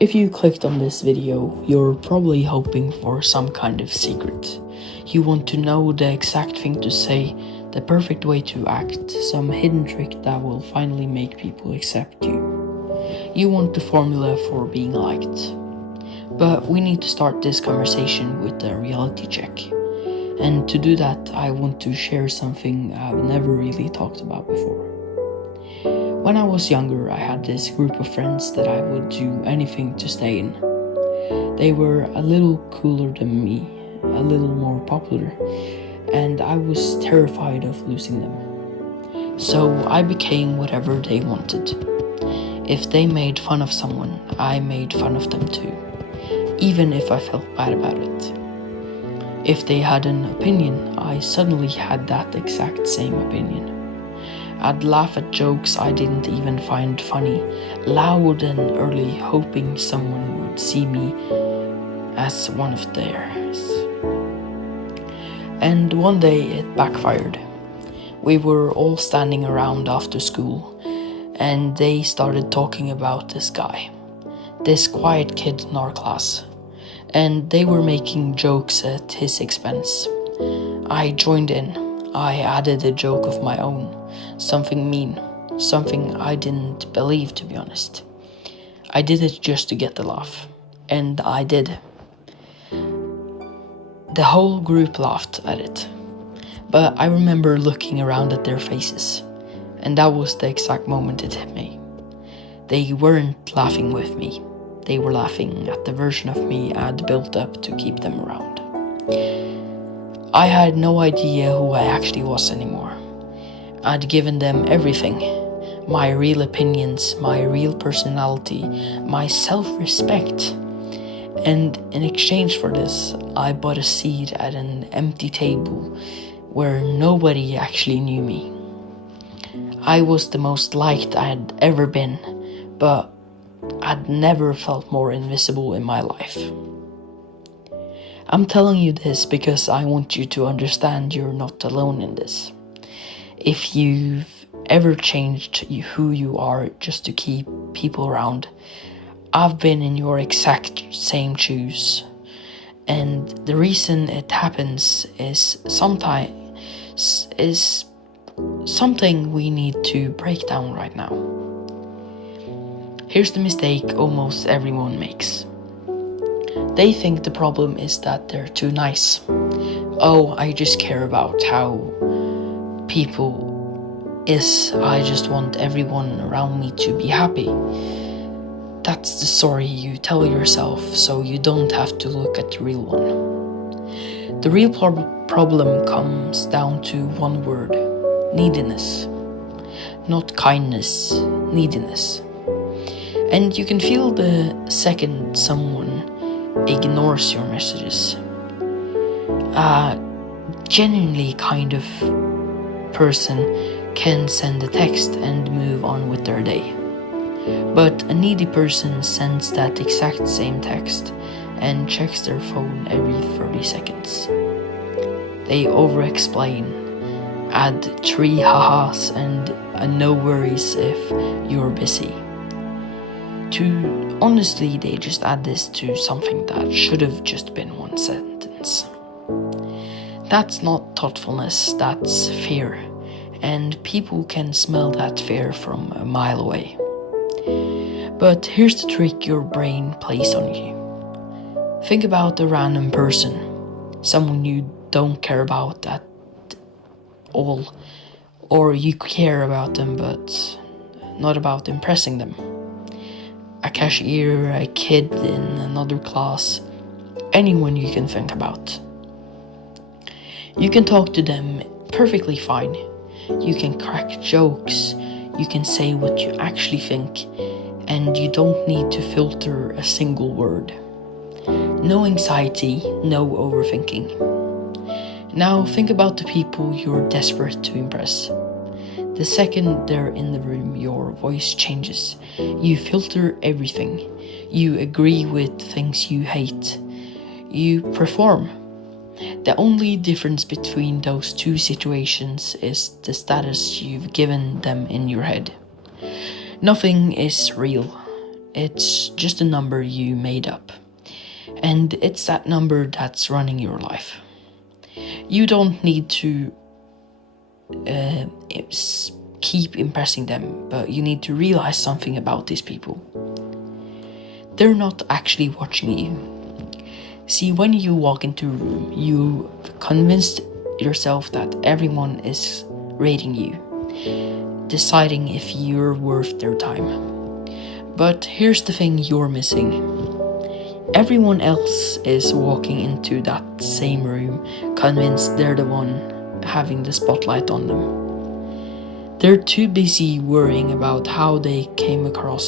If you clicked on this video, you're probably hoping for some kind of secret. You want to know the exact thing to say, the perfect way to act, some hidden trick that will finally make people accept you. You want the formula for being liked. But we need to start this conversation with a reality check. And to do that, I want to share something I've never really talked about before. When I was younger, I had this group of friends that I would do anything to stay in. They were a little cooler than me, a little more popular, and I was terrified of losing them. So I became whatever they wanted. If they made fun of someone, I made fun of them too, even if I felt bad about it. If they had an opinion, I suddenly had that exact same opinion. I'd laugh at jokes I didn't even find funny, loud and early, hoping someone would see me as one of theirs. And one day it backfired. We were all standing around after school, and they started talking about this guy, this quiet kid in our class, and they were making jokes at his expense. I joined in. I added a joke of my own, something mean, something I didn't believe, to be honest. I did it just to get the laugh, and I did. The whole group laughed at it, but I remember looking around at their faces, and that was the exact moment it hit me. They weren't laughing with me, they were laughing at the version of me I'd built up to keep them around. I had no idea who I actually was anymore. I'd given them everything. My real opinions, my real personality, my self-respect. And in exchange for this, I bought a seat at an empty table where nobody actually knew me. I was the most liked I had ever been, but I'd never felt more invisible in my life. I'm telling you this because I want you to understand you're not alone in this. If you've ever changed who you are just to keep people around, I've been in your exact same shoes. And the reason it happens is something we need to break down right now. Here's the mistake almost everyone makes. They think the problem is that they're too nice. Oh, I just care about how people is. I just want everyone around me to be happy. That's the story you tell yourself so you don't have to look at the real one. The real problem comes down to one word: neediness. Not kindness, neediness. And you can feel the second someone ignores your messages. A genuinely kind of person can send a text and move on with their day. But a needy person sends that exact same text and checks their phone every 30 seconds. They over-explain, add 3 ha-has and a no worries if you're busy. Honestly, they just add this to something that should have just been one sentence. That's not thoughtfulness, that's fear. And people can smell that fear from a mile away. But here's the trick your brain plays on you. Think about a random person, someone you don't care about at all, or you care about them but not about impressing them. A cashier, a kid in another class, anyone you can think about. You can talk to them perfectly fine. You can crack jokes, you can say what you actually think, and you don't need to filter a single word. No anxiety, no overthinking. Now think about the people you're desperate to impress. The second they're in the room, your voice changes. You filter everything. You agree with things you hate. You perform. The only difference between those two situations is the status you've given them in your head. Nothing is real. It's just a number you made up. And it's that number that's running your life. You don't need to keep impressing them, but you need to realize something about these people. They're not actually watching you. See, when you walk into a room, you convinced yourself that everyone is rating you, deciding if you're worth their time. But here's the thing you're missing. Everyone else is walking into that same room, convinced they're the one having the spotlight on them. They're too busy worrying about how they came across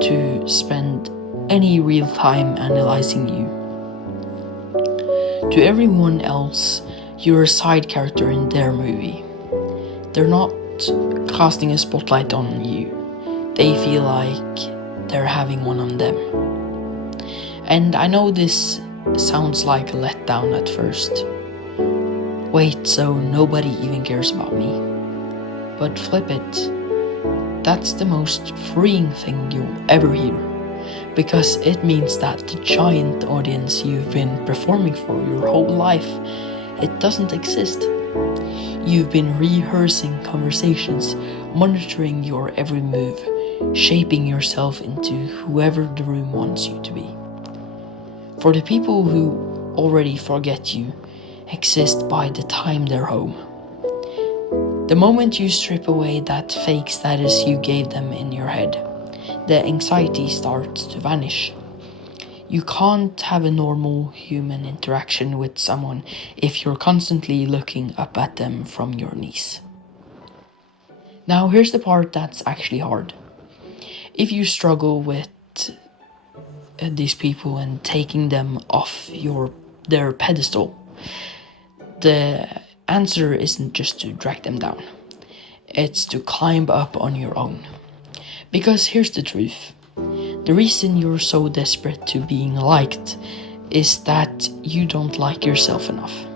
to spend any real time analyzing you. To everyone else, you're a side character in their movie. They're not casting a spotlight on you. They feel like they're having one on them. And I know this sounds like a letdown at first. Wait, so nobody even cares about me? But flip it. That's the most freeing thing you'll ever hear. Because it means that the giant audience you've been performing for your whole life, it doesn't exist. You've been rehearsing conversations, monitoring your every move, shaping yourself into whoever the room wants you to be. For the people who already forget you, exist by the time they're home. The moment you strip away that fake status you gave them in your head, the anxiety starts to vanish. You can't have a normal human interaction with someone if you're constantly looking up at them from your knees. Now here's the part that's actually hard. If you struggle with these people and taking them off their pedestal, the answer isn't just to drag them down. It's to climb up on your own. Because here's the truth. The reason you're so desperate to being liked is that you don't like yourself enough.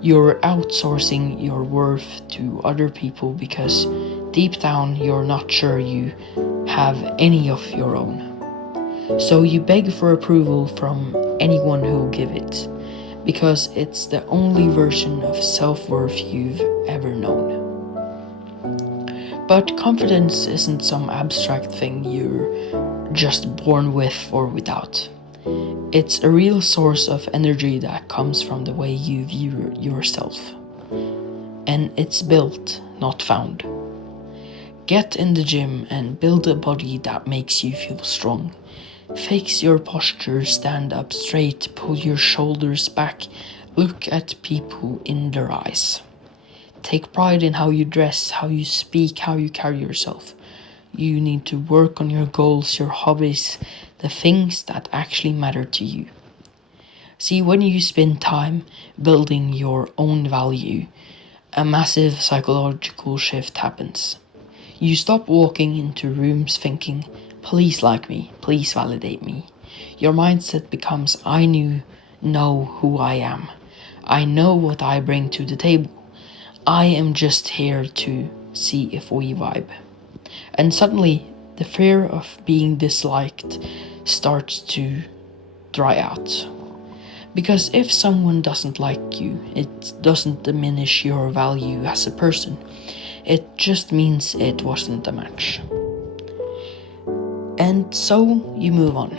You're outsourcing your worth to other people because deep down you're not sure you have any of your own. So you beg for approval from anyone who'll give it, because it's the only version of self-worth you've ever known. But confidence isn't some abstract thing you're just born with or without. It's a real source of energy that comes from the way you view yourself. And it's built, not found. Get in the gym and build a body that makes you feel strong. Fix your posture, stand up straight, pull your shoulders back, look at people in their eyes. Take pride in how you dress, how you speak, how you carry yourself. You need to work on your goals, your hobbies, the things that actually matter to you. See, when you spend time building your own value, a massive psychological shift happens. You stop walking into rooms thinking, please like me, please validate me. Your mindset becomes, I know who I am. I know what I bring to the table. I am just here to see if we vibe. And suddenly, the fear of being disliked starts to dry out. Because if someone doesn't like you, it doesn't diminish your value as a person. It just means it wasn't a match. And so you move on.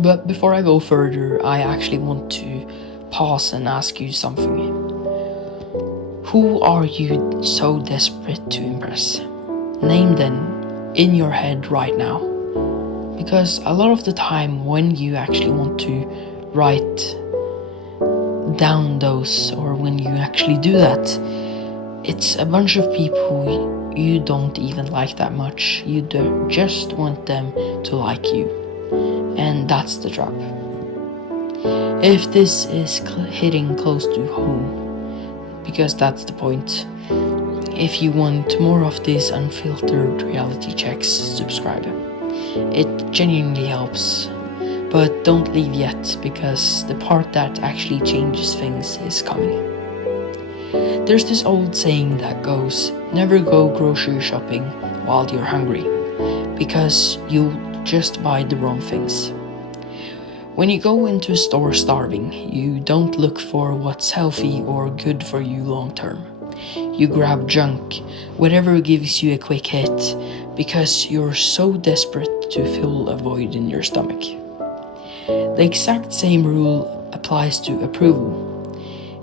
But before I go further, I actually want to pause and ask you something. Who are you so desperate to impress? Name them in your head right now. Because a lot of the time when you actually want to write down those, or when you actually do that, it's a bunch of people you don't even like that much. You just want them to like you. And that's the trap. If this is hitting close to home, because that's the point. If you want more of these unfiltered reality checks, subscribe. It genuinely helps. But don't leave yet, because the part that actually changes things is coming. There's this old saying that goes, never go grocery shopping while you're hungry. because you'll just buy the wrong things. When you go into a store starving, you don't look for what's healthy or good for you long term. You grab junk, whatever gives you a quick hit, because you're so desperate to fill a void in your stomach. The exact same rule applies to approval.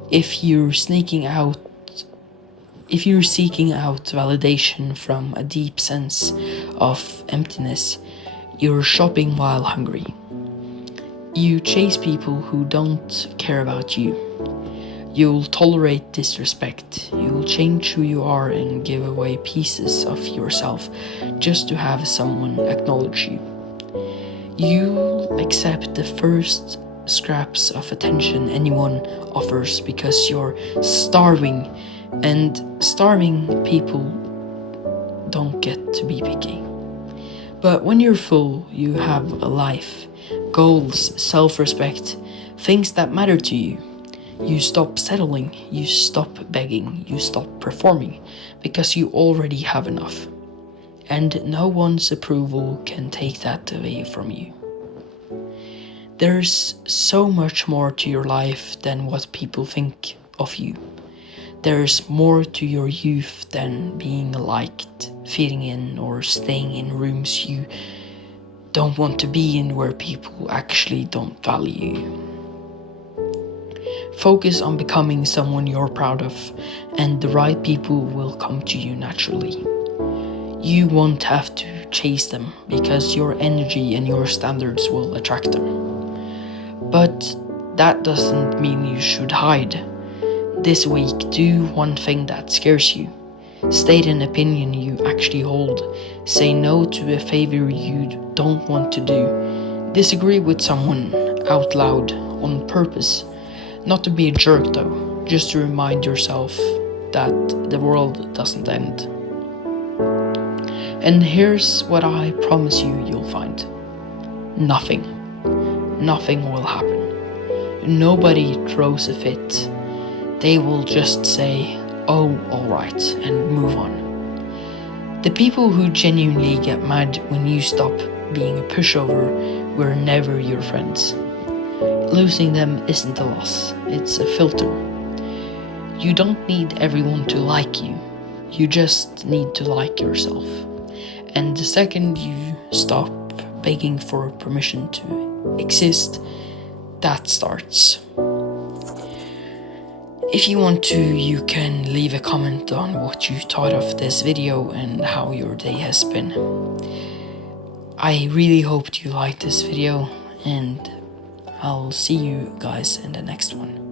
If you're seeking out validation from a deep sense of emptiness, you're shopping while hungry. You chase people who don't care about you. You'll tolerate disrespect. You'll change who you are and give away pieces of yourself just to have someone acknowledge you. You'll accept the first scraps of attention anyone offers because you're starving, and starving people don't get to be picky. But when you're full, you have a life, goals, self-respect, things that matter to you. You stop settling, you stop begging, you stop performing, because you already have enough. And no one's approval can take that away from you. There's so much more to your life than what people think of you. There's more to your youth than being liked, fitting in, or staying in rooms you don't want to be in where people actually don't value you. Focus on becoming someone you're proud of, and the right people will come to you naturally. You won't have to chase them because your energy and your standards will attract them. But that doesn't mean you should hide. This week, do one thing that scares you. State an opinion you actually hold. Say no to a favor you don't want to do. Disagree with someone out loud on purpose. Not to be a jerk though, just to remind yourself that the world doesn't end. And here's what I promise you'll find. Nothing. Nothing will happen. Nobody throws a fit. They will just say, "Oh, alright," and move on. The people who genuinely get mad when you stop being a pushover were never your friends. Losing them isn't a loss, it's a filter. You don't need everyone to like you, you just need to like yourself. And the second you stop begging for permission to exist, that starts. If you want to, you can leave a comment on what you thought of this video and how your day has been. I really hoped you liked this video, and I'll see you guys in the next one.